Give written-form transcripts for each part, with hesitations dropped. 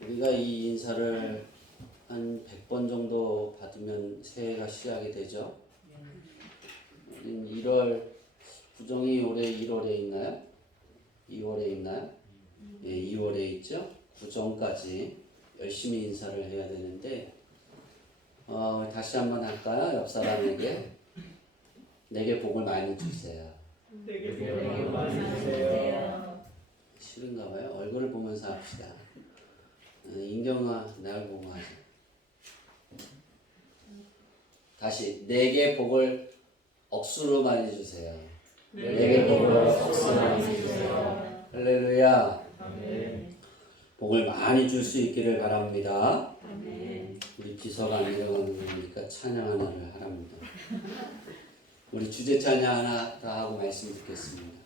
우리가 이 인사를 한 100번 정도 받으면 새해가 시작이 되죠. 1월 구정이 올해 1월에 있나요? 2월에 있나요? 예, 2월에 있죠. 구정까지 열심히 인사를 해야 되는데 다시 한번 할까요? 옆 사람에게 내게 복을 많이 주세요. 내게 복을 많이 주세요. 싫은가 봐요. 얼굴을 보면서 합시다. 인경아, 날 보고 하자. 다시 내게 복을 억수로 많이 주세요. 내게 복을 억수로 많이 주세요. 할렐루야. 아멘. 복을 많이 줄 수 있기를 바랍니다. 아멘. 우리 비서가 안 일어나는 거니까 찬양 하나를 하랍니다. 우리 주제 찬양 하나 다 하고 말씀 듣겠습니다.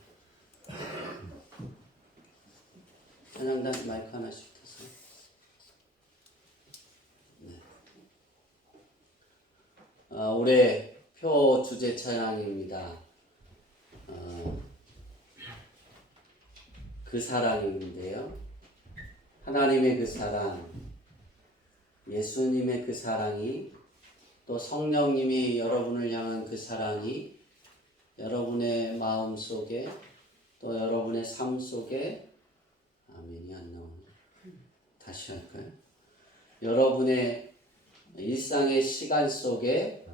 찬양단 마이크 하나씩 드세요. 올해 표 주제 찬양입니다. 그 사랑인데요. 하나님의 그 사랑, 예수님의 그 사랑이, 또 성령님이 여러분을 향한 그 사랑이 여러분의 마음 속에, 또 여러분의 삶 속에, 아멘이 안 나오네. 다시 할까요? 여러분의 일상의 시간 속에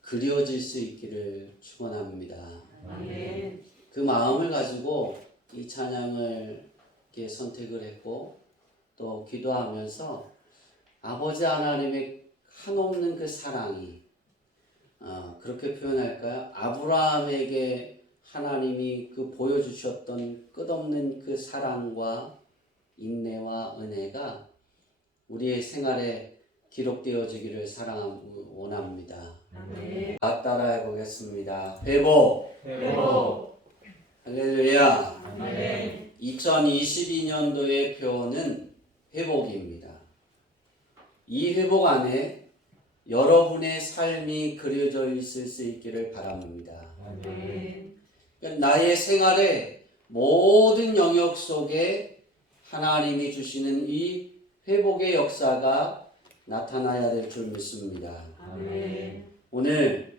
그려질 수 있기를 축원합니다. 아멘. 그 마음을 가지고 이 찬양을 이렇게 선택을 했고, 또 기도하면서 아버지 하나님의 한없는 그 사랑이, 그렇게 표현할까요? 아브라함에게 하나님이 그 보여주셨던 끝없는 그 사랑과 인내와 은혜가 우리의 생활에 기록되어지기를 원합니다. 아멘. 따라해 보겠습니다. 회복. 회복. 할렐루야. 아멘. 2022년도의 표어는 회복입니다. 이 회복 안에 여러분의 삶이 그려져 있을 수 있기를 바랍니다. 아멘. 그러니까 나의 생활의 모든 영역 속에 하나님이 주시는 이 회복의 역사가 나타나야 될 줄 믿습니다. 아멘. 오늘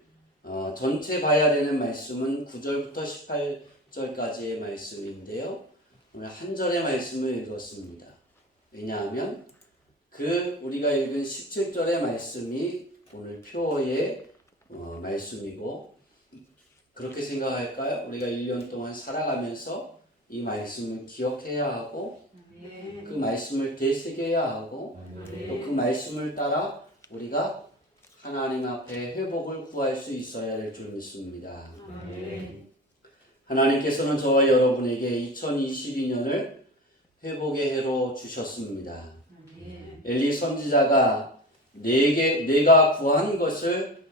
전체 봐야 되는 말씀은 9절부터 18절까지의 말씀인데요. 오늘 한 절의 말씀을 읽었습니다. 왜냐하면 우리가 읽은 17절의 말씀이 오늘 표어의 말씀이고, 그렇게 생각할까요? 우리가 1년 동안 살아가면서 이 말씀을 기억해야 하고, 그 말씀을 되새겨야 하고, 또 그 말씀을 따라 우리가 하나님 앞에 회복을 구할 수 있어야 될 줄 믿습니다. 하나님께서는 저와 여러분에게 2022년을 회복의 해로 주셨습니다. 엘리 선지자가 내가 구한 것을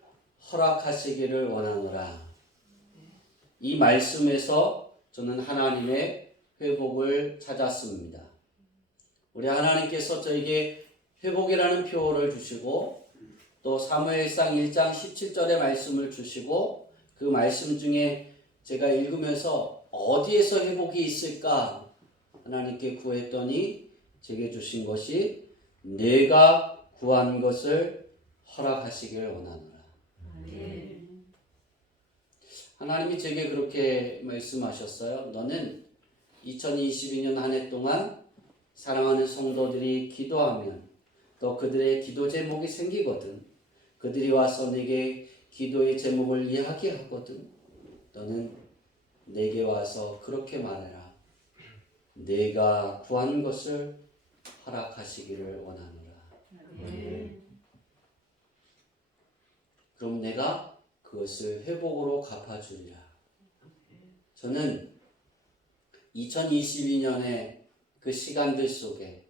허락하시기를 원하노라. 이 말씀에서 저는 하나님의 회복을 찾았습니다. 우리 하나님께서 저에게 회복이라는 표어를 주시고, 또 사무엘상 1장 17절의 말씀을 주시고, 그 말씀 중에 제가 읽으면서 어디에서 회복이 있을까 하나님께 구했더니 제게 주신 것이 내가 구한 것을 허락하시길 원하노라. 하나님이 제게 그렇게 말씀하셨어요. 너는 2022년 한 해 동안 사랑하는 성도들이 기도하면 또 그들의 기도 제목이 생기거든. 그들이 와서 내게 기도의 제목을 이야기하거든. 너는 내게 와서 그렇게 말해라. 내가 구한 것을 허락하시기를 원하노라. 그럼 내가 그것을 회복으로 갚아주리라. 저는 2022년의 그 시간들 속에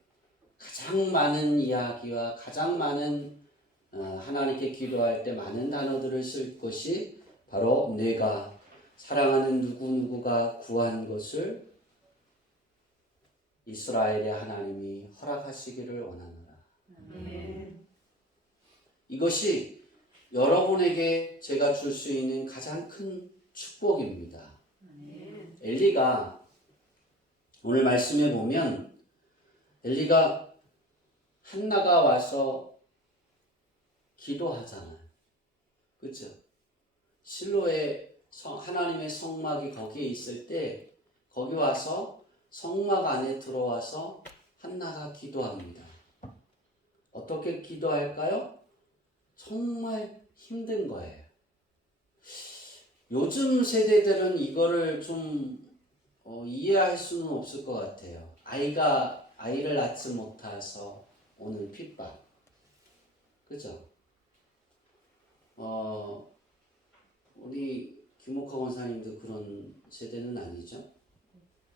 가장 많은 이야기와 가장 많은 하나님께 기도할 때 많은 단어들을 쓸 것이 바로 내가 사랑하는 누구누구가 구한 것을 이스라엘의 하나님이 허락하시기를 원하노라. 이것이 여러분에게 제가 줄 수 있는 가장 큰 축복입니다. 엘리가 오늘 말씀에 보면 엘리가 한나가 와서 기도하잖아요. 그렇죠? 실로의 하나님의 성막이 거기에 있을 때 거기 와서 성막 안에 들어와서 한나가 기도합니다. 어떻게 기도할까요? 정말 힘든 거예요. 요즘 세대들은 이거를 좀 이해할 수는 없을 것 같아요. 아이를 낳지 못해서 오는 핍박. 그죠? 우리 김옥화 권사님도 그런 세대는 아니죠?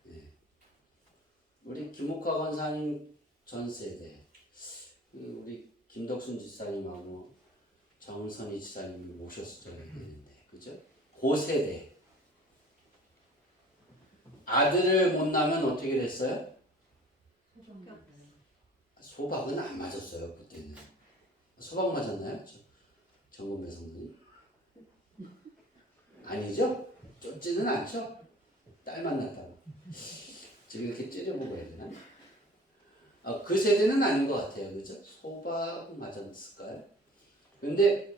네. 우리 김옥화 권사님 전 세대, 우리 김덕순 지사님하고 정선희 지사님이 모셨어야 되는데, 그죠? 그 세대. 아들을 못 낳으면 어떻게 됐어요? 소박은 안 맞았어요, 그때는. 소박 맞았나요? 정건배 성도님? 아니죠? 쫓지는 않죠? 딸만 낳다고. 지금 이렇게 찌려보고 해야 되나? 그 세대는 아닌 것 같아요, 그죠? 소박 맞았을까요? 근데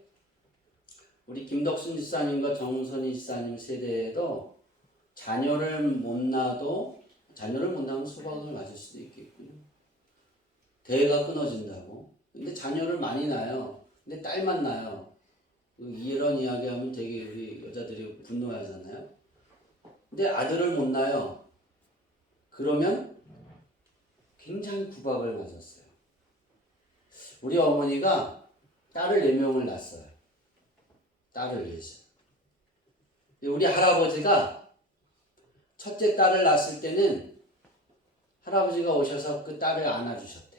우리 김덕순 지사님과 정선희 지사님 세대에도 자녀를 못 낳으면 소박을 맞을 수도 있겠고요. 대가 끊어진다고. 근데 자녀를 많이 낳아요. 근데 딸만 낳아요. 이런 이야기하면 되게 우리 여자들이 분노하잖아요. 근데 아들을 못 낳아요. 그러면 굉장히 구박을 맞았어요. 우리 어머니가 딸을 4명을 낳았어요. 딸을 위해서. 우리 할아버지가 첫째 딸을 낳았을 때는 할아버지가 오셔서 그 딸을 안아주셨대요.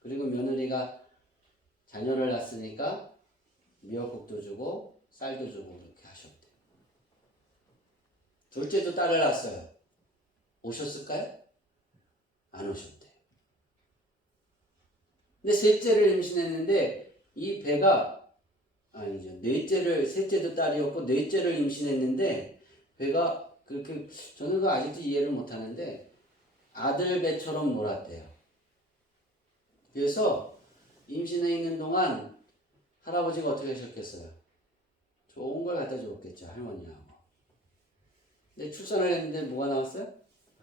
그리고 며느리가 자녀를 낳았으니까 미역국도 주고 쌀도 주고 그렇게 하셨대요. 둘째도 딸을 낳았어요. 오셨을까요? 안 오셨대요. 근데 셋째를 임신했는데 이 배가 아니죠. 셋째도 딸이었고 넷째를 임신했는데 배가 그렇게 저는 그 아직도 이해를 못하는데 아들 배처럼 놀았대요. 그래서 임신해 있는 동안 할아버지가 어떻게 하셨겠어요? 좋은 걸 갖다 줬겠죠, 할머니하고. 근데 출산을 했는데 뭐가 나왔어요?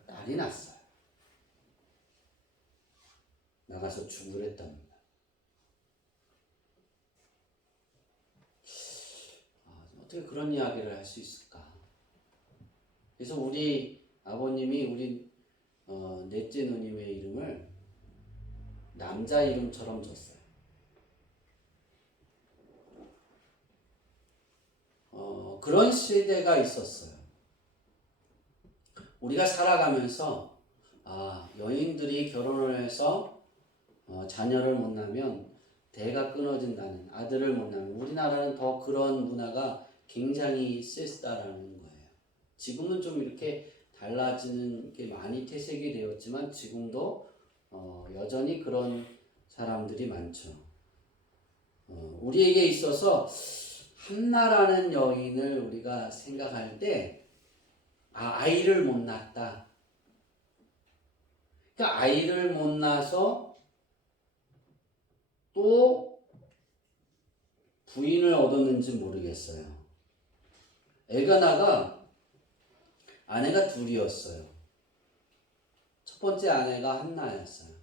딸이 났어요. 나가서 죽으랬답니다. 어떻게 그런 이야기를 할 수 있을까? 그래서 우리 아버님이 우리 넷째 누님의 이름을 남자 이름처럼 줬어요. 그런 시대가 있었어요. 우리가 살아가면서 여인들이 결혼을 해서 자녀를 못 낳으면 대가 끊어진다는, 아들을 못 낳으면, 우리나라는 더 그런 문화가 굉장히 세다라는 거예요. 지금은 좀 이렇게 달라지는 게 많이 퇴색이 되었지만 지금도 여전히 그런 사람들이 많죠. 우리에게 있어서 한나라는 여인을 우리가 생각할 때 아이를 못 낳았다. 그러니까 아이를 못 낳아서 또 부인을 얻었는지 모르겠어요. 엘가나가 아내가 둘이었어요. 첫 번째 아내가 한나였어요.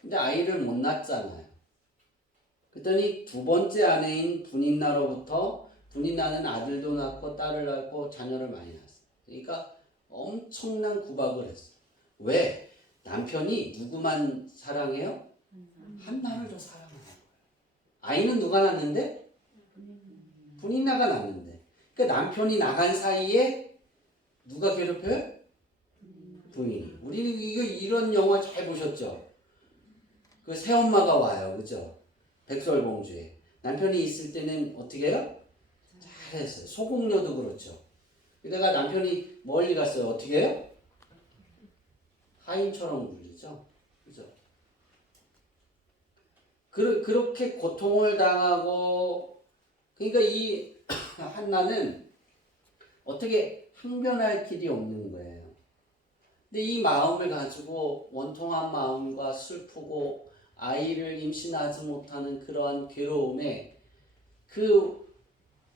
근데 아이를 못 낳았잖아요. 그랬더니 두 번째 아내인 분인나로부터 분인나는 아들도 낳고 딸을 낳고 자녀를 많이 낳았어요. 그러니까 엄청난 구박을 했어요. 왜? 남편이 누구만 사랑해요? 한나를 더 사랑하는 거예요. 아이는 누가 낳는데? 분인나가 낳는데. 그러니까 남편이 나간 사이에 누가 괴롭혀요? 부인이. 우리는 이런 영화 잘 보셨죠? 그 새엄마가 와요, 그죠? 백설공주에. 남편이 있을 때는 어떻게 해요? 잘했어요. 소공녀도 그렇죠. 그러다가 남편이 멀리 갔어요. 어떻게 해요? 하인처럼 굴리죠. 그죠? 그렇게 고통을 당하고, 그러니까 이 한나는 어떻게 항변할 길이 없는 거예요. 근데 이 마음을 가지고 원통한 마음과 슬프고 아이를 임신하지 못하는 그러한 괴로움에 그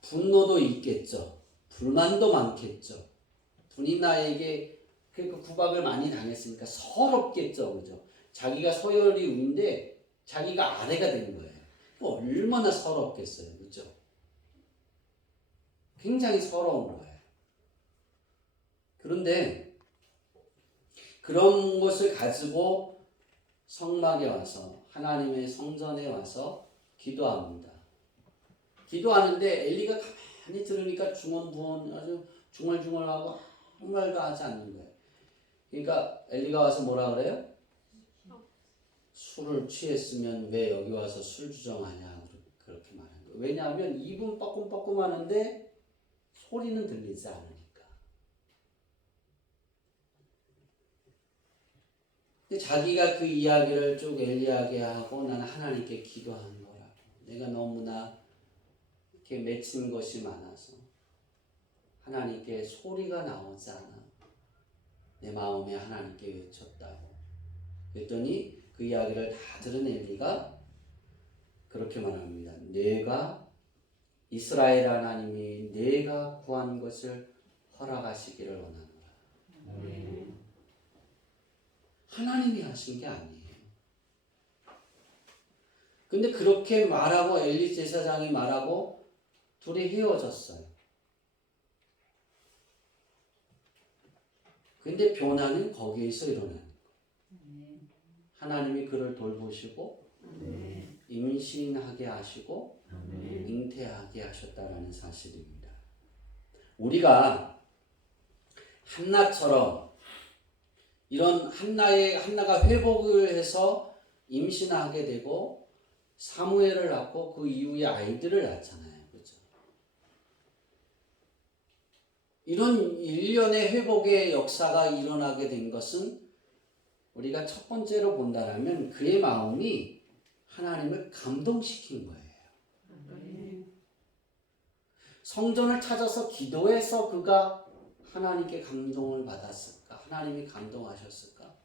분노도 있겠죠. 불만도 많겠죠. 분이 나에게 그 구박을 많이 당했으니까 서럽겠죠. 그죠? 자기가 서열이 위인데 자기가 아래가 된 거예요. 얼마나 서럽겠어요. 그죠? 굉장히 서러운 거예요. 그런데 그런 것을 가지고 성막에 와서 하나님의 성전에 와서 기도합니다. 기도하는데 엘리가 가만히 들으니까 중언부언 아주 중얼중얼하고 아무 말도 하지 않는 거예요. 그러니까 엘리가 와서 뭐라 그래요? 술을 취했으면 왜 여기 와서 술 주정하냐 그렇게 말하는 거예요. 왜냐하면 입은 빠꿈빠꿈 하는데 소리는 들리지 않으니까. 근데 자기가 그 이야기를 쭉 엘리야에게 하고 나는 하나님께 기도하는 거라고. 내가 너무나 이렇게 맺힌 것이 많아서 하나님께 소리가 나오지 않아. 내 마음에 하나님께 외쳤다고. 그랬더니 그 이야기를 다 들은 엘리가 그렇게 말합니다. 내가 이스라엘 하나님이 내가 구한 것을 허락하시기를 원하노라. 하나님이 하신 게 아니에요. 근데 그렇게 말하고 엘리 제사장이 말하고 둘이 헤어졌어요. 근데 변화는 거기에서 일어나는 거예요. 하나님이 그를 돌보시고 임신하게 하시고 잉태하게 하셨다라는 사실입니다. 우리가 한나처럼 이런 한나가 회복을 해서 임신하게 되고 사무엘을 낳고 그 이후에 아이들을 낳잖아요. 그렇죠? 이런 일련의 회복의 역사가 일어나게 된 것은 우리가 첫 번째로 본다면 그의 마음이 하나님을 감동시킨 거예요. 성전을 찾아서 기도해서 그가 하나님께 감동을 받았을까? 하나님이 감동하셨을까?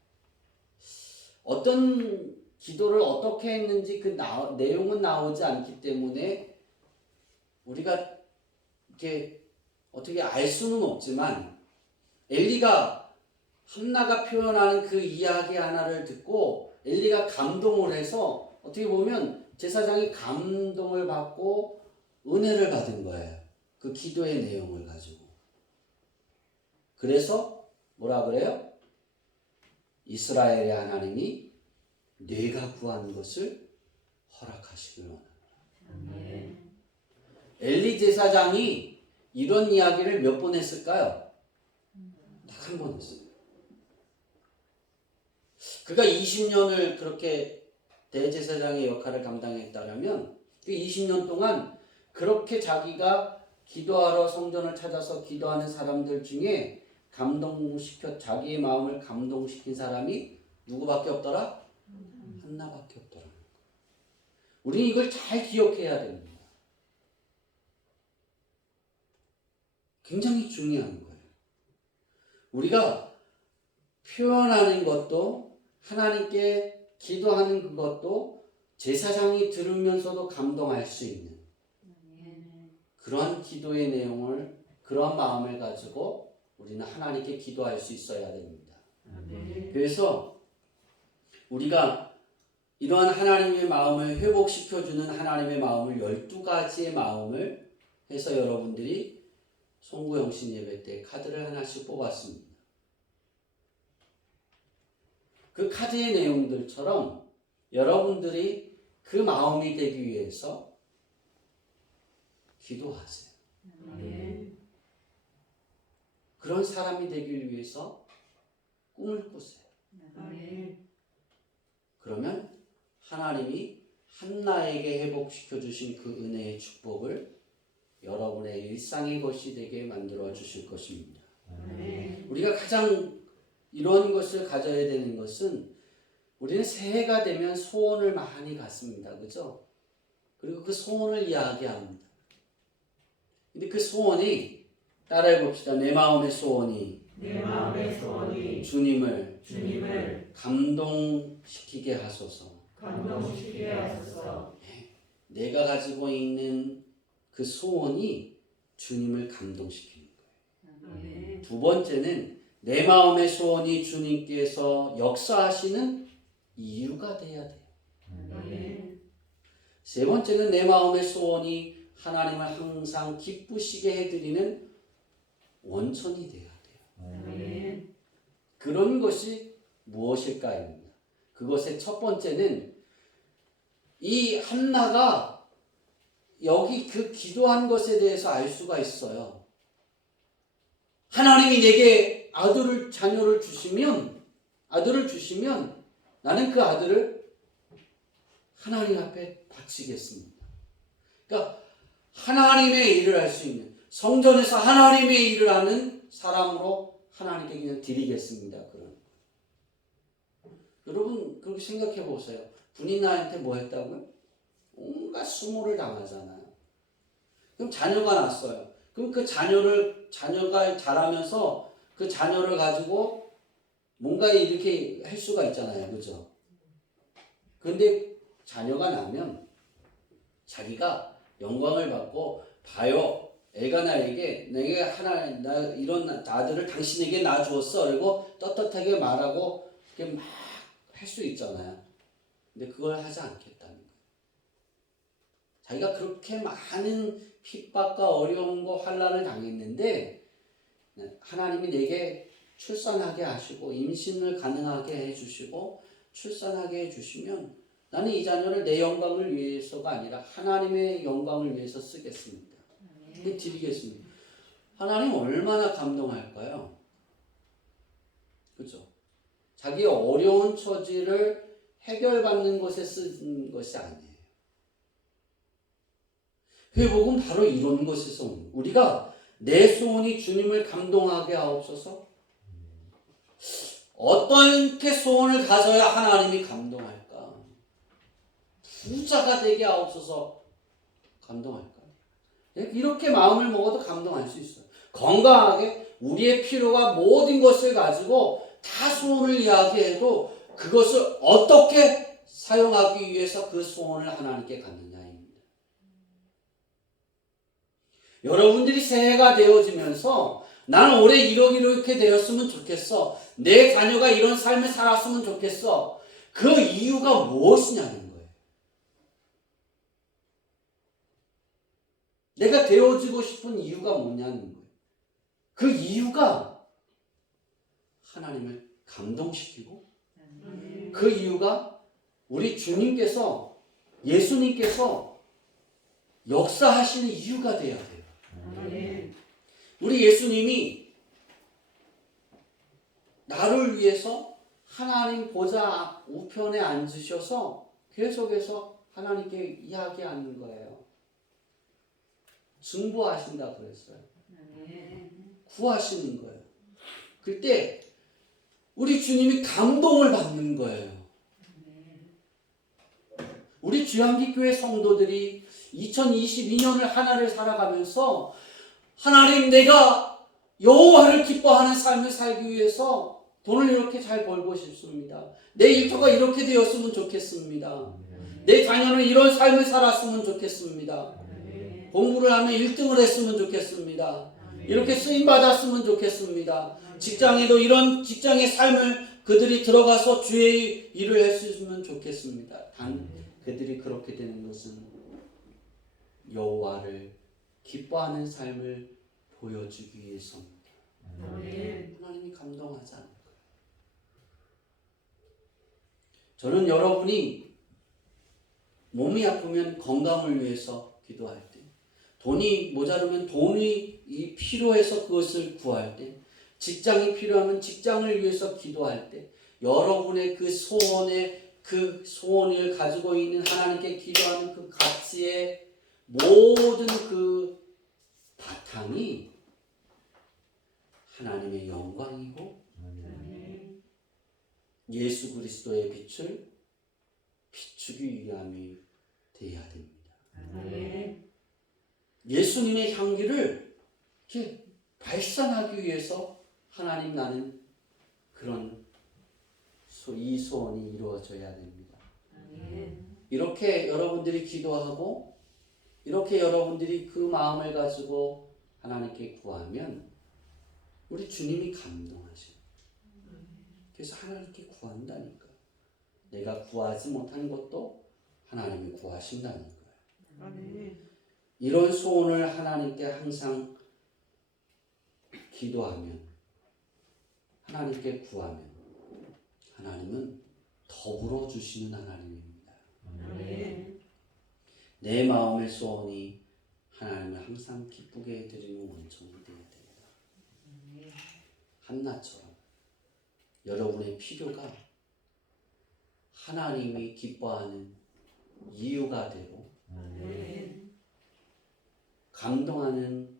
어떤 기도를 어떻게 했는지 그 내용은 나오지 않기 때문에 우리가 이렇게 어떻게 알 수는 없지만 엘리가 한나가 표현하는 그 이야기 하나를 듣고 엘리가 감동을 해서 어떻게 보면 제사장이 감동을 받고 은혜를 받은 거예요. 그 기도의 내용을 가지고. 그래서 뭐라 그래요? 이스라엘의 하나님이 내가 구한 것을 허락하시길 원합니다. 엘리 제사장이 이런 이야기를 몇 번 했을까요? 딱 한 번 했어요. 그가 20년을 그렇게 대제사장의 역할을 감당했다면 그 20년 동안 그렇게 자기가 기도하러 성전을 찾아서 기도하는 사람들 중에 자기의 마음을 감동시킨 사람이 누구밖에 없더라? 한나밖에 없더라. 우리는 이걸 잘 기억해야 됩니다. 굉장히 중요한 거예요. 우리가 표현하는 것도 하나님께 기도하는 그것도 제사장이 들으면서도 감동할 수 있는 그러한 기도의 내용을 그러한 마음을 가지고 우리는 하나님께 기도할 수 있어야 됩니다. 그래서 우리가 이러한 하나님의 마음을 회복시켜주는 하나님의 마음을 12가지의 마음을 해서 여러분들이 송구영신 예배 때 카드를 하나씩 뽑았습니다. 그 카드의 내용들처럼 여러분들이 그 마음이 되기 위해서 기도하세요. 그런 사람이 되기 위해서 꿈을 꾸세요. 그러면 하나님이 한나에게 회복시켜 주신 그 은혜의 축복을 여러분의 일상의 것이 되게 만들어 주실 것입니다. 우리가 가장 이런 것을 가져야 되는 것은 우리는 새해가 되면 소원을 많이 갖습니다. 그죠? 그리고 그 소원을 이야기합니다. 근데 그 소원이 따라해 봅시다. 내 마음의 소원이 내 마음의 소원이 주님을 감동시키게 하소서. 감동시키게 하소서. 내가 가지고 있는 그 소원이 주님을 감동시키는 거예요. 아멘. 두 번째는 내 마음의 소원이 주님께서 역사하시는 이유가 돼야 돼요. 아멘. 세 번째는 내 마음의 소원이 하나님을 항상 기쁘시게 해드리는 원천이 돼야 돼요. 아멘. 그런 것이 무엇일까입니다. 그것의 첫 번째는 이 한나가 여기 그 기도한 것에 대해서 알 수가 있어요. 하나님이 내게 자녀를 주시면 나는 그 아들을 하나님 앞에 바치겠습니다. 그러니까 하나님의 일을 할 수 있는, 성전에서 하나님의 일을 하는 사람으로 하나님께 그냥 드리겠습니다. 그런. 여러분 그렇게 생각해 보세요. 분이 나한테 뭐 했다고요? 온갖 수모를 당하잖아요. 그럼 자녀가 났어요. 그럼 그 자녀가 자라면서 그 자녀를 가지고 뭔가 이렇게 할 수가 있잖아요. 그죠? 근데 자녀가 나면 자기가 영광을 받고, 봐요. 애가 나에게 내가 이런 아들을 당신에게 낳아주었어. 그리고 떳떳하게 말하고 이렇게 막 할 수 있잖아요. 근데 그걸 하지 않겠다는 거예요. 자기가 그렇게 많은 핍박과 어려움과 환난을 당했는데 하나님이 내게 출산하게 하시고 임신을 가능하게 해주시고 출산하게 해주시면 나는 이 자녀를 내 영광을 위해서가 아니라 하나님의 영광을 위해서 쓰겠습니다. 드리겠습니다. 하나님 얼마나 감동할까요? 그렇죠? 자기의 어려운 처지를 해결받는 것에 쓴 것이 아니에요. 회복은 바로 이런 것에서 오는 거예요. 우리가 내 소원이 주님을 감동하게 하옵소서. 어떻게 소원을 가져야 하나님이 감동할까? 부자가 되게 하옵소서. 감동할까? 이렇게 마음을 먹어도 감동할 수 있어요. 건강하게 우리의 필요가 모든 것을 가지고 다 소원을 이야기해도 그것을 어떻게 사용하기 위해서 그 소원을 하나님께 갖느냐입니다. 여러분들이 새해가 되어지면서 나는 올해 이렇게 되었으면 좋겠어. 내 자녀가 이런 삶을 살았으면 좋겠어. 그 이유가 무엇이냐는 거예요. 내가 되어지고 싶은 이유가 뭐냐는 거예요. 그 이유가 하나님을 감동시키고 그 이유가 우리 주님께서 예수님께서 역사하시는 이유가 돼야 돼요. 우리 예수님이 나를 위해서 하나님 보좌 우편에 앉으셔서 계속해서 하나님께 이야기하는 거예요. 중보하신다 그랬어요. 구하시는 거예요. 그때 우리 주님이 감동을 받는 거예요. 우리 주양기교회 성도들이 2022년을 하나를 살아가면서 하나님 내가 여호와를 기뻐하는 삶을 살기 위해서 돈을 이렇게 잘 벌고 싶습니다. 내 일터가 이렇게 되었으면 좋겠습니다. 내 자녀는 이런 삶을 살았으면 좋겠습니다. 공부를 하면 1등을 했으면 좋겠습니다. 이렇게 쓰임받았으면 좋겠습니다. 직장에도 이런 직장의 삶을 그들이 들어가서 주의 일을 할 수 있으면 좋겠습니다. 단 그들이 그렇게 되는 것은 여호와를 기뻐하는 삶을 보여주기 위해서입니다. 하나님이 감동하지 않을 거예요. 저는 여러분이 몸이 아프면 건강을 위해서 기도할 때, 돈이 모자르면 돈이 필요해서 그것을 구할 때, 직장이 필요하면 직장을 위해서 기도할 때, 여러분의 그 소원을 가지고 있는 하나님께 기도하는 그 가치의 모든 그 바탕이 하나님의 영광이고 예수 그리스도의 빛을 비추기 위함이 되어야 됩니다. 예수님의 향기를 이렇게 발산하기 위해서 하나님 나는 그런 이 소원이 이루어져야 됩니다. 이렇게 여러분들이 기도하고 이렇게 여러분들이 그 마음을 가지고 하나님께 구하면 우리 주님이 감동하셔요. 그래서 하나님께 구한다니까. 내가 구하지 못한 것도 하나님이 구하신다는 거예요. 이런 소원을 하나님께 항상 기도하면, 하나님께 구하면 하나님은 더불어 주시는 하나님입니다. 내 마음의 소원이 하나님을 항상 기쁘게 해드리는 원천이 되어야 됩니다. 한나처럼 여러분의 필요가 하나님이 기뻐하는 이유가 되고 감동하는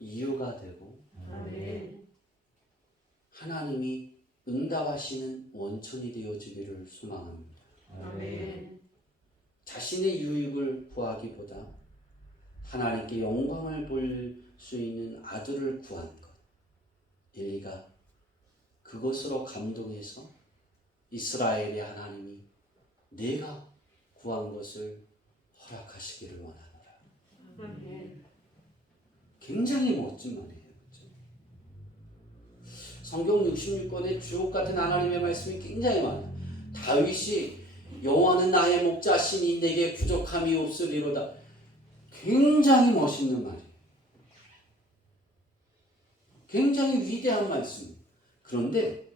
이유가 되고 하나님이 응답하시는 원천이 되어지기를 소망합니다. 자신의 유익을 구하기보다 하나님께 영광을 볼 수 있는 아들을 구한 것, 엘리가 그것으로 감동해서 이스라엘의 하나님이 내가 구한 것을 허락하시기를 원하노라. 굉장히 멋진 말이에요. 그렇죠? 성경 66권에 주옥 같은 하나님의 말씀이 굉장히 많아요. 다윗이 여호와는 나의 목자시니 내게 부족함이 없으리로다. 굉장히 멋있는 말이에요. 굉장히 위대한 말씀이에요. 그런데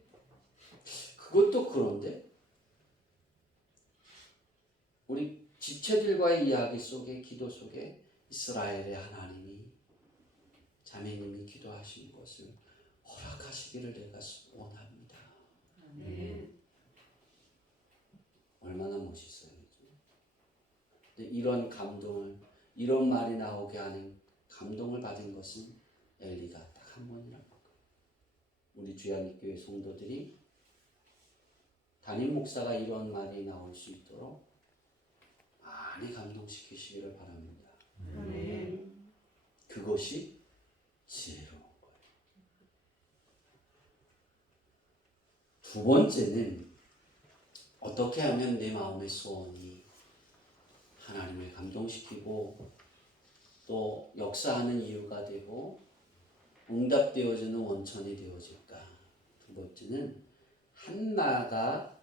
그것도 그런데 우리 지체들과의 이야기 속에 기도 속에 이스라엘의 하나님이 자매님이 기도하신 것을 허락하시기를 내가 원합니다. 얼마나 멋있어요. 근데 이런 감동을 이런 말이 나오게 하는 감동을 받은 것은 엘리가 딱 한 번이라고. 우리 주야미교회 성도들이 담임 목사가 이런 말이 나올 수 있도록 많이 감동시키시기를 바랍니다. 그것이 지혜로운 거예요. 두 번째는 어떻게 하면 내 마음의 소원이 하나님을 감동시키고 또 역사하는 이유가 되고 응답되어지는 원천이 되어질까? 두 번째는 한나가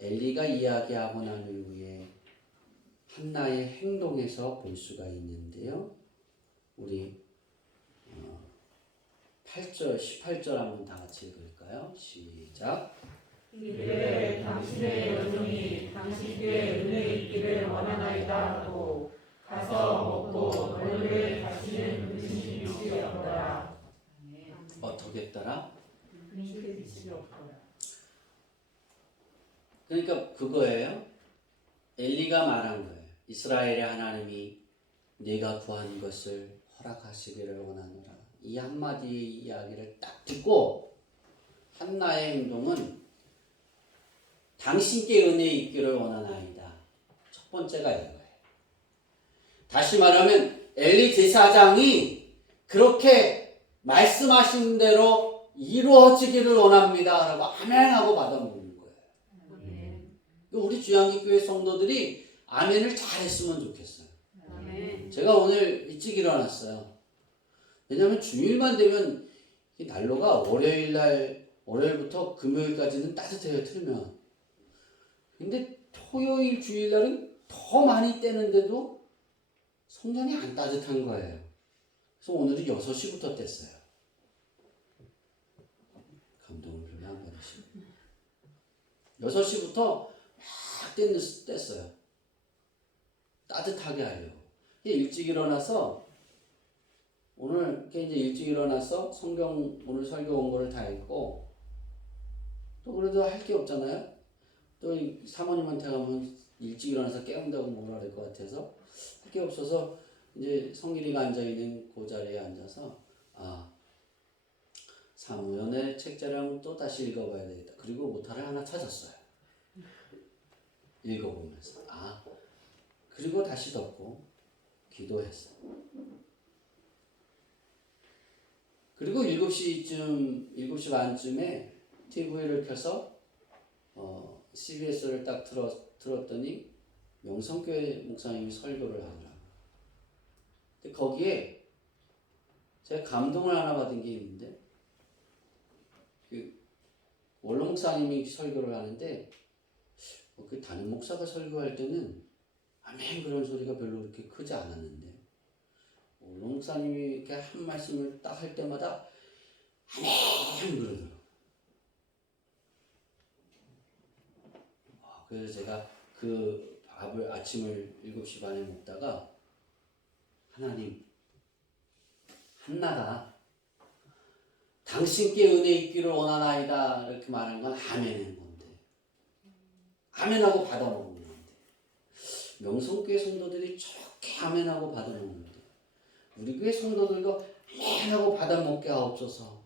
엘리가 이야기하고 난 이후에 한나의 행동에서 볼 수가 있는데요. 우리 8절, 18절 한번 다 같이 읽을까요? 시작. 이르되 당신의 여종이 당신께 은혜 있기를 원하나이다 하고 가서 먹고 얼굴을 다시는 음식이 없더라. 어떻게 했더라? 음식이 없더라. 그러니까 그거예요. 엘리가 말한 거예요. 이스라엘의 하나님이 네가 구한 것을 허락하시기를 원하노라. 이 한마디 이야기를 딱 듣고 한나의 행동은 당신께 은혜 있기를 원하나이다. 첫 번째가 이거예요. 다시 말하면 엘리 제사장이 그렇게 말씀하신 대로 이루어지기를 원합니다. 라고 아멘하고 받아먹는 거예요. 우리 주양기교회 성도들이 아멘을 잘했으면 좋겠어요. 제가 오늘 일찍 일어났어요. 왜냐하면 주일만 되면 이 난로가 월요일부터 금요일까지는 따뜻해요, 틀면. 근데 토요일, 주일날은 더 많이 떼는데도 성전이 안 따뜻한 거예요. 그래서 오늘은 6시부터 뗐어요. 감동을 별로 안 받으시고 6시부터 막 뗐어요. 따뜻하게 하려고. 일찍 일어나서 오늘 이렇게 이제 일찍 일어나서 성경 오늘 설교 원고를 다 읽고 또 그래도 할 게 없잖아요. 또 사모님한테 가면 일찍 일어나서 깨운다고 뭐라 그럴 것 같아서 할 게 없어서 이제 성길이가 앉아있는 그 자리에 앉아서 사무연의 책자랑 또 다시 읽어봐야 되겠다. 그리고 오타를 하나 찾았어요. 읽어보면서 그리고 다시 덮고 기도했어요. 그리고 7시 반쯤에 TV를 켜서 CBS를 딱 들었더니 명성교회 목사님이 설교를 하더라고요. 근데 거기에 제가 감동을 하나 받은 게 있는데, 그 원로 목사님이 설교를 하는데 그 담임 목사가 설교할 때는 아멘 그런 소리가 별로 그렇게 크지 않았는데, 원로 목사님이 이렇게 한 말씀을 딱 할 때마다 아멘 그러더라고요. 그래서 제가 그 밥을 아침을 7시 반에 먹다가 하나님, 한나가 당신께 은혜 있기를 원하나이다 이렇게 말한 건 아멘인 건데, 아멘하고 받아먹는 건데, 명성교회 성도들이 저렇게 아멘하고 받아먹는데 우리 교회 성도들도 아멘하고 받아먹게 하옵소서.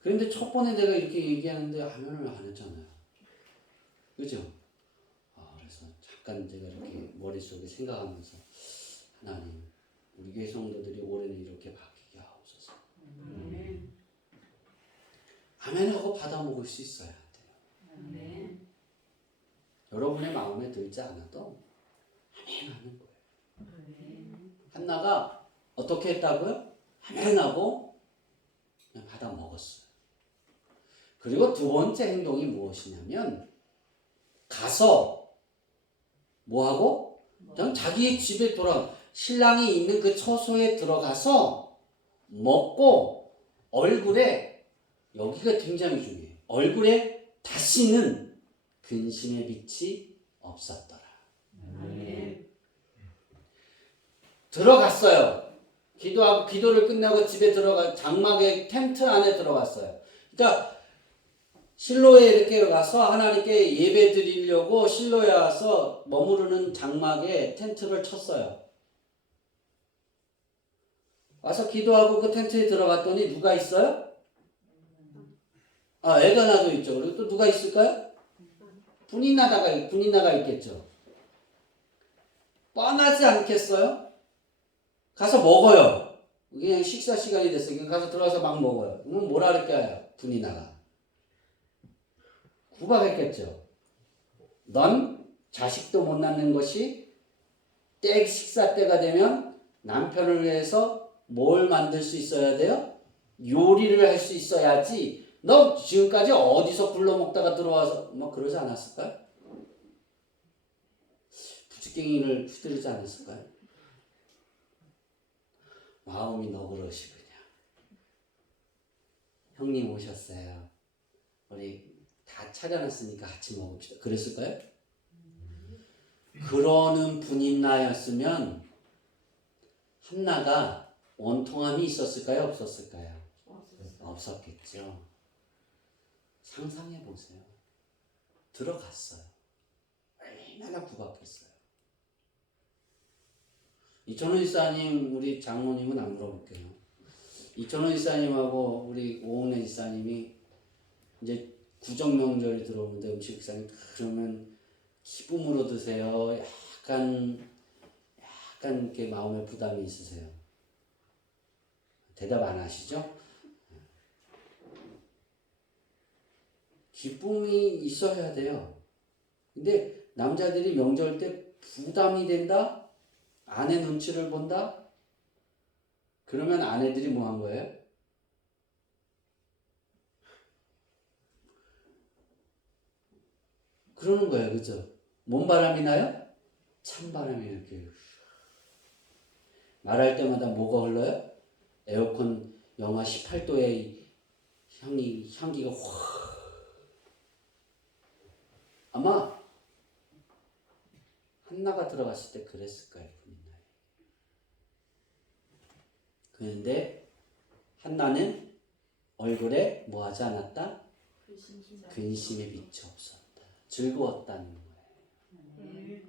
그런데 첫 번에 내가 이렇게 얘기하는데 아멘을 안 했잖아요. 그죠? 그래서 잠깐 제가 이렇게 머릿속에 생각하면서 하나님, 우리 교회 성도들이 올해는 이렇게 바뀌게 하옵소서. 아멘하고 받아먹을 수 있어야 돼요. 여러분의 마음에 들지 않아도 아멘하는 거예요. 한나가 어떻게 했다고요? 아멘하고 그냥 받아먹었어요. 그리고 두 번째 행동이 무엇이냐면, 가서 뭐하고? 그냥 자기 집에 신랑이 있는 그 처소에 들어가서 먹고, 얼굴에, 여기가 굉장히 중요해요. 얼굴에 다시는 근심의 빛이 없었더라. 들어갔어요. 기도를 끝내고 집에 장막의 텐트 안에 들어갔어요. 그러니까 실로에 이렇게 가서 하나님께 예배 드리려고 실로에 와서 머무르는 장막에 텐트를 쳤어요. 와서 기도하고 그 텐트에 들어갔더니 누가 있어요? 엘가나도 있죠. 그리고 또 누가 있을까요? 분이나가 있겠죠. 뻔하지 않겠어요? 가서 먹어요. 그냥 식사 시간이 됐어요. 가서 들어가서 막 먹어요. 그럼 뭐라 그럴까요? 분이나가 구박했겠죠. 넌 자식도 못 낳는 것이 식사 때가 되면 남편을 위해서 뭘 만들 수 있어야 돼요? 요리를 할 수 있어야지. 너 지금까지 어디서 굴러먹다가 들어와서 그러지 않았을까요? 부지깽이를 휘두르지 않았을까요? 마음이 너그러시구냐. 형님 오셨어요. 우리 다 차려놨으니까 같이 먹읍시다. 그랬을까요? 그러는 분인나였으면 한나가 원통함이 있었을까요? 없었을까요? 없었겠죠. 상상해 보세요. 들어갔어요. 얼마나 구박했어요. 이천호 지사님, 우리 장모님은 안 물어볼게요. 이천호 지사님하고 우리 오은혜 지사님이 이제 구정명절이 들어오는데 음식 식사님 그러면 기쁨으로 드세요? 약간 이렇게 마음에 부담이 있으세요? 대답 안 하시죠? 기쁨이 있어야 돼요. 근데 남자들이 명절 때 부담이 된다? 아내 눈치를 본다? 그러면 아내들이 뭐 한 거예요? 그러는 거예요. 그죠? 뭔 바람이 나요? 찬바람이 이렇게 말할 때마다 뭐가 흘러요? 에어컨 영하 18도의 향기가 확. 아마 한나가 들어갔을 때 그랬을 거예요. 그런데 한나는 얼굴에 뭐 하지 않았다? 근심의 빛이 없었다. 즐거웠다는 거예요.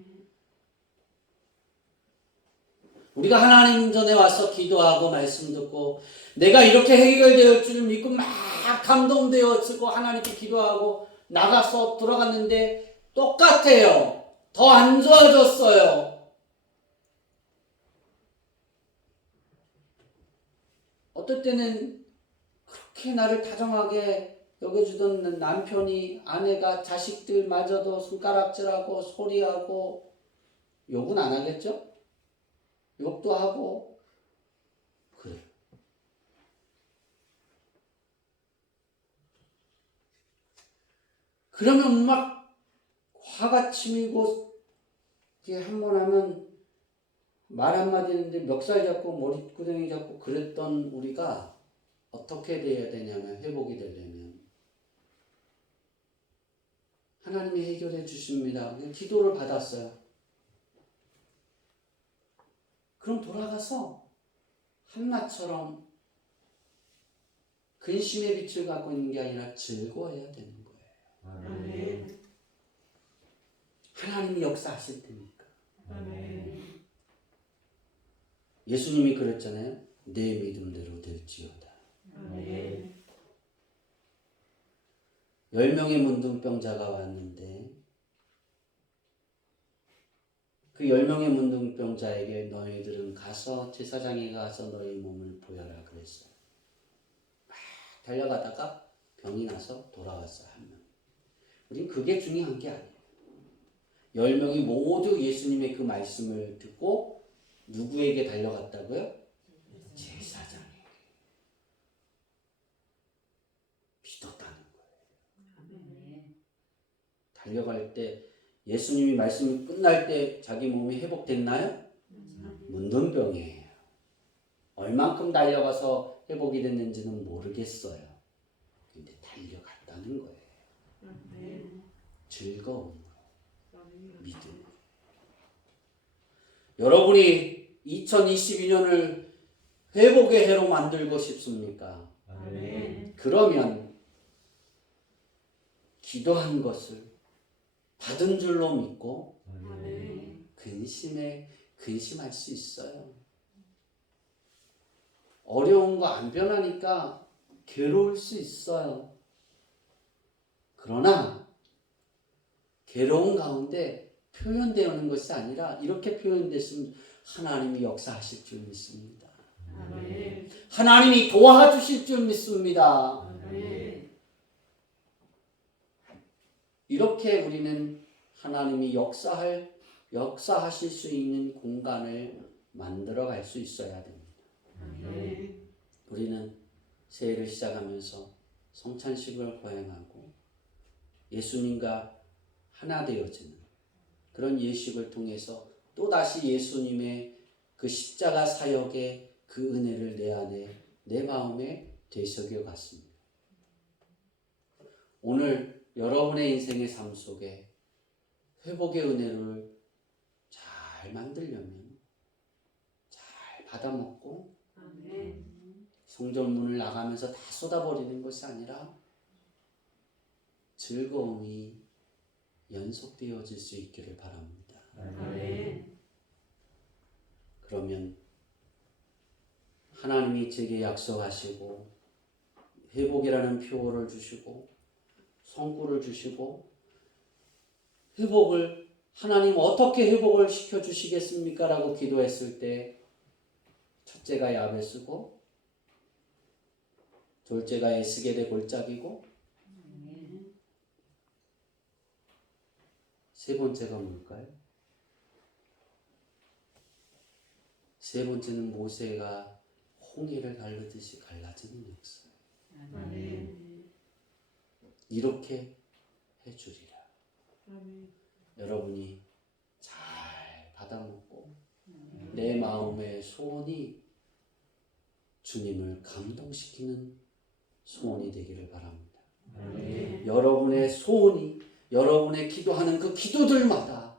우리가 하나님 전에 와서 기도하고 말씀 듣고 내가 이렇게 해결될 줄 믿고 막 감동되어지고 하나님께 기도하고 나가서 들어갔는데 똑같아요. 더 안 좋아졌어요. 어떨 때는 그렇게 나를 다정하게 여겨주던 남편이 아내가 자식들마저도 손가락질하고 소리하고 욕은 안 하겠죠? 욕도 하고 그래. 그러면 막 화가 치미고 이게 한 번 하면 말 한마디 했는데 멱살 잡고 머리구덩이 잡고 그랬던 우리가 어떻게 돼야 되냐면 회복이 되려면 하나님이 해결해 주십니다. 기도를 받았어요. 그럼 돌아가서 한나처럼 근심의 빛을 갖고 있는 게 아니라 즐거워해야 되는 거예요. 아멘. 하나님이 역사하실 테니까. 아멘. 예수님이 그랬잖아요. 내 믿음대로 될지어다. 아멘. 10명의 문둥병자가 왔는데 그 10명의 문둥병자에게 너희들은 가서 제사장에 가서 너희 몸을 보여라 그랬어요. 막 달려가다가 병이 나서 돌아왔어요. 한 명. 우린 그게 중요한 게 아니에요. 10명이 모두 예수님의 그 말씀을 듣고 누구에게 달려갔다고요? 제사장에게. 믿었다는 거예요. 달려갈 때 예수님이 말씀이 끝날 때 자기 몸이 회복됐나요? 문둥병이에요. 얼만큼 달려가서 회복이 됐는지는 모르겠어요. 근데 달려갔다는 거예요. 즐거움으로, 믿음으로. 여러분이 2022년을 회복의 해로 만들고 싶습니까? 아멘. 그러면 기도한 것을 받은 줄로 믿고 아멘. 근심할 수 있어요. 어려운 거 안 변하니까 괴로울 수 있어요. 그러나 괴로운 가운데 표현되는 것이 아니라 이렇게 표현됐으면 하나님이 역사하실 줄 믿습니다. 아멘. 하나님이 도와주실 줄 믿습니다. 아멘. 이렇게 우리는 하나님이 역사하실 수 있는 공간을 만들어 갈 수 있어야 됩니다. 아멘. 우리는 새해를 시작하면서 성찬식을 거행하고 예수님과 하나 되어지는 그런 예식을 통해서 또다시 예수님의 그 십자가 사역의 그 은혜를 내 안에 내 마음에 되새겨 갔습니다. 오늘 여러분의 인생의 삶 속에 회복의 은혜를 잘 만들려면 잘 받아먹고 아멘. 성전문을 나가면서 다 쏟아버리는 것이 아니라 즐거움이 연속되어질 수 있기를 바랍니다. 아멘. 그러면 하나님이 제게 약속하시고 회복이라는 표어를 주시고 성구를 주시고 회복을 하나님 어떻게 회복을 시켜주시겠습니까? 라고 기도했을 때 첫째가 야베스고 둘째가 에스겔의 골짜기고 세 번째가 뭘까요? 세 번째는 모세가 홍해를 가르듯이 갈라지는 역사. 아멘. 이렇게 해주리라. 아멘. 여러분이 잘 받아먹고 내 마음의 소원이 주님을 감동시키는 소원이 되기를 바랍니다. 아멘. 여러분의 소원이 여러분의 기도하는 그 기도들마다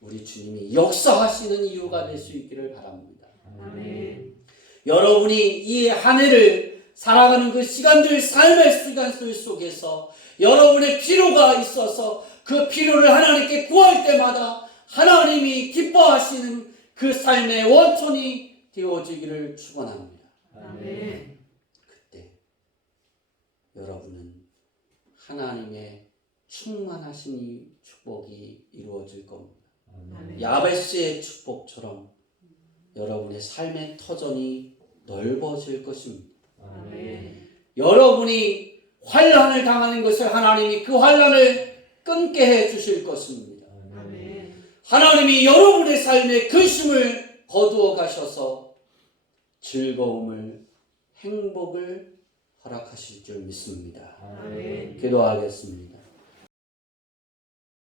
우리 주님이 역사하시는 이유가 될 수 있기를 바랍니다. 아멘. 여러분이 이 한 해를 살아가는 그 시간들 삶의 시간들 속에서 여러분의 필요가 있어서 그 필요를 하나님께 구할 때마다 하나님이 기뻐하시는 그 삶의 원천이 되어지기를 축원합니다. 아멘. 그때 여러분은 하나님의 충만하신 이 축복이 이루어질 겁니다. 아멘. 야베스의 축복처럼 여러분의 삶의 터전이 넓어질 것입니다. 아멘. 여러분이 환난을 당하는 것을 하나님이 그 환난을 끊게 해 주실 것입니다. 아멘. 하나님이 여러분의 삶에 근심을 거두어 가셔서 즐거움을, 행복을 허락하실 줄 믿습니다. 아멘. 기도하겠습니다.